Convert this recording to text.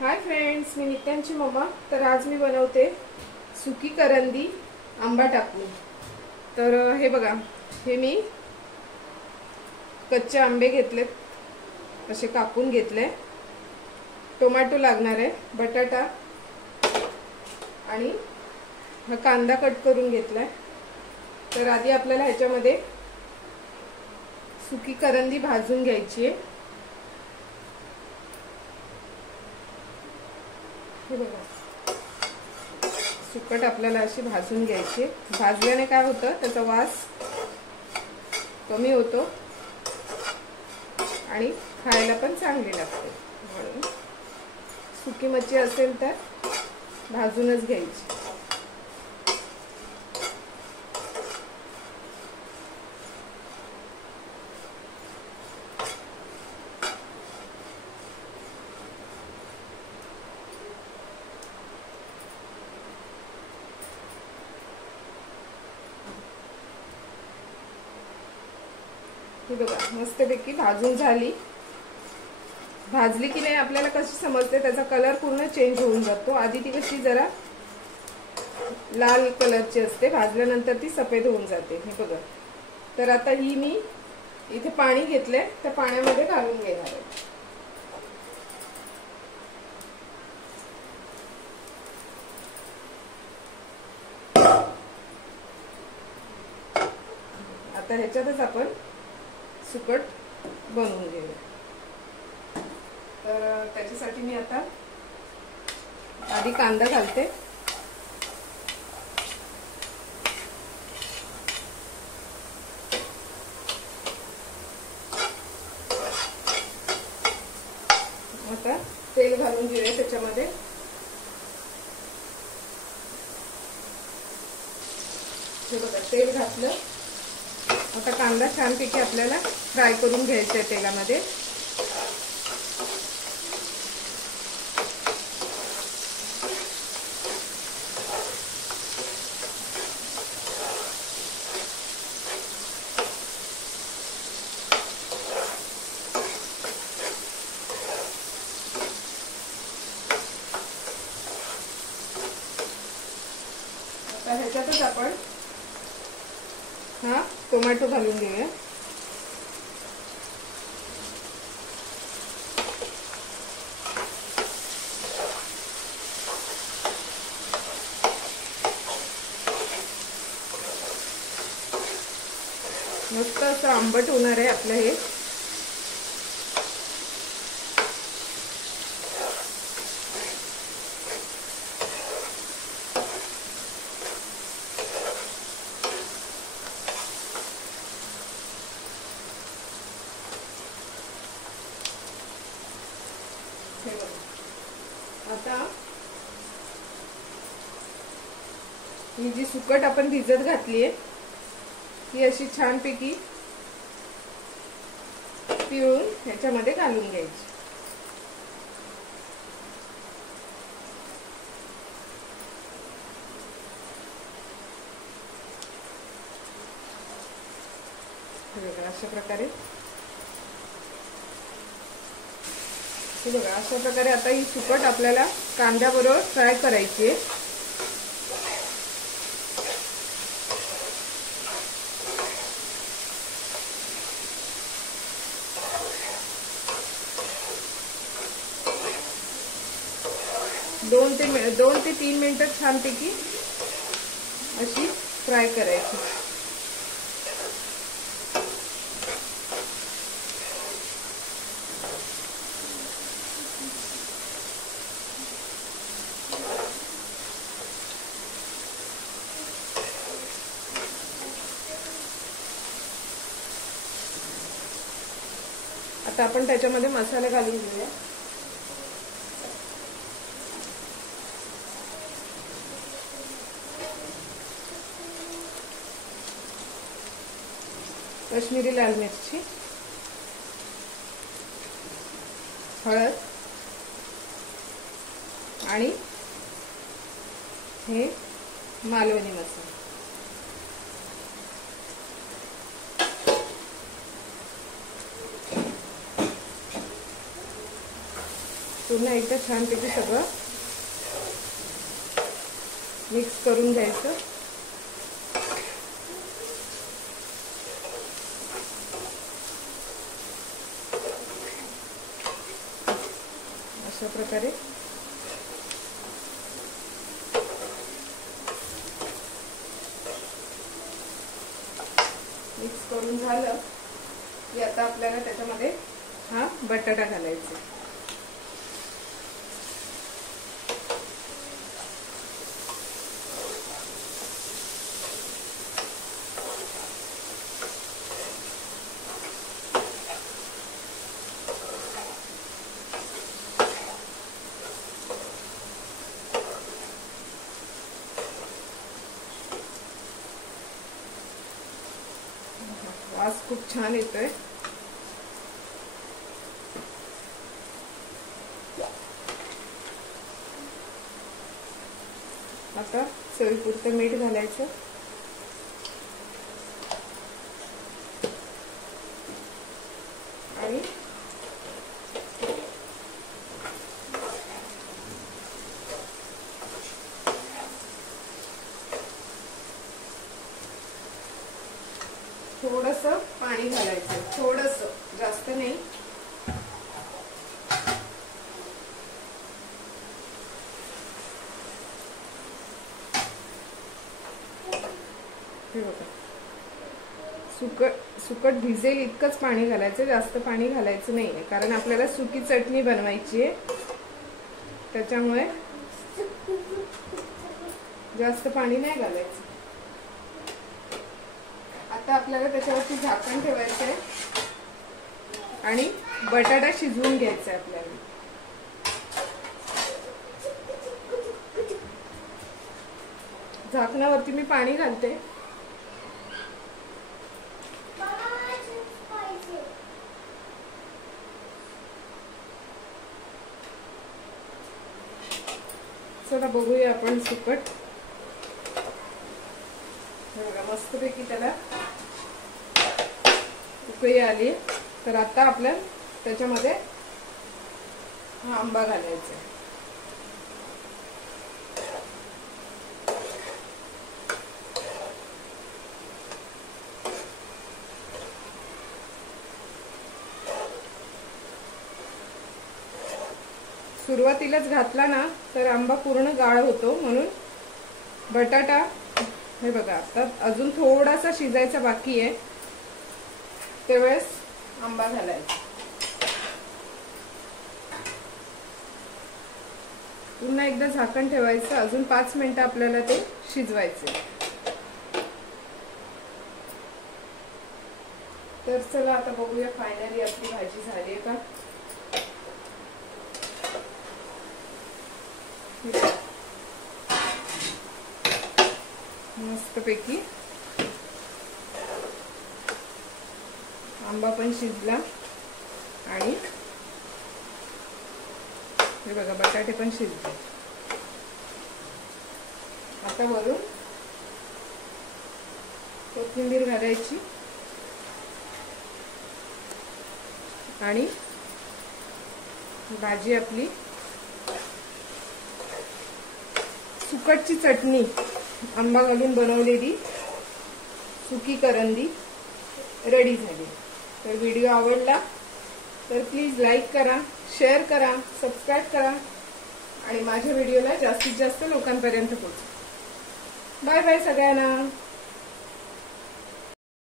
Hi friends, मी नित्यांची mamma. तर आज मी बनवते सुकी करंदी आंबा टाकून। तर हे बघा, हे मी कच्चे आंबे घेतलेत, असे कापून घेतले। टोमॅटो लागणार आहे, बटाटा आणि हा कांदा कट करून घेतलाय। तर आधी आपल्याला ह्याच्यामध्ये सुकी करंदी भाजून घ्यायची आहे। हे बघा, सुकट आपल्याला अशी भाजून घ्यायची। भाजल्याने काय होतं, त्याचा वास कमी होतो आणि खायला पण चांगली लागते। म्हणून सुकी मच्छी असेल तर भाजूनच घ्यायची। हे बघा, मस्तपैकी भाजून झाली। भाजली की नाही आपल्याला कशी समजते, त्याचा कलर पूर्ण चेंज होऊन जातो। आधी ती कशी जरा लाल कलरची असते, भाजल्यानंतर ती सफेद होऊन जाते। हे बघा, तर आता ही मी इथे पाणी घेतले, त्या पाण्यामध्ये घालून घेणार आहे। आता ह्याच्यातच आपण सुकट बनवून घेऊया। तर त्याच्यासाठी मी आता आधी कांदा घालते। आता तेल घालून घेऊया त्याच्यामध्ये। हे बघा, तेल घातलं। आता कांदा छानपैकी आपल्याला फ्राय करून घ्यायचा आहे तेलामध्ये। आता ह्याच्यातच आपण हा टोमॅटो घालून घेऊया। मस्त असं आंबट होणार आहे आपलं हे। आता ही जी सुकट आपण भिजत घातली आहे, ती अशी छानपैकी पिळून ह्याच्यामध्ये घालून घ्यायची। अशा प्रकारे, हे बघा, अशा प्रकारे आता ही सुकट आपल्याला कांद्याबरोबर फ्राय करायची आहे। दोन ते 3 मिनिटं छानपैकी अशी फ्राय करायची। आता आपण त्याच्यामध्ये मसाले घालून घेऊया। काश्मीरी लाल मिरची, हळद आणि हे मालवणी मसाला। पुन्हा एकदा छानपैकी सगळं मिक्स करून घ्यायचं. अशा प्रकारे मिक्स करून झालं की आता आपल्याला त्याच्यामध्ये हा बटाटा घालायचा. वास खूप छान येतोय. आता चवीपुरतं मीठ घालायचं. आणि थोडंसं पाणी घालायचं, थोडंसं, जास्त नाही. हे बघा, सुकट भिजेल इतकंच पाणी घालायचं, जास्त पाणी घालायचं नाहीये, कारण आपल्याला सुकी चटणी बनवायची आहे. त्याच्यामुळे जास्त पाणी नाही घालायचं. आता आपल्याला त्याच्यावरती झाकण ठेवायचं आहे आणि बटाटा शिजवून घ्यायचा आहे आपल्याला. झाकणावरती मी पाणी घालते. चला बघूया आपण सुकट. मस्तपैकी त्याला उकळी आली. तर आता आपल्याला त्याच्यामध्ये हा आंबा घालायचा. सुरुवातीलाच घातला ना तर आंबा पूर्ण गाळ होतो, म्हणून बटाटा हे बघा आता अजून थोडासा शिजायचा बाकी आहे, त्यावेळेस आंबा घालायचा. पुन्हा एकदा झाकण ठेवायचं. अजून 5 मिनिटं आपल्याला ते शिजवायचे. तर चला आता बघूया फायनली आपली भाजी झाली आहे का. मस्तपैकी आंबा पण शिजला आणि हे बघा बटाटे पण शिजले. आता वरून कोथिंबीर घालायची आणि भाजी आपली सुकटची चटणी आंबा घालून बनवलेली सुकी करंदी रेडी झाली. तर व्हिडिओ आवडला तर प्लीज लाईक करा, शेअर करा, सबस्क्राईब करा आणि माझ्या व्हिडिओला जास्तीत जास्त लोकांपर्यंत पोहोचवा. बाय बाय सगळ्यांना.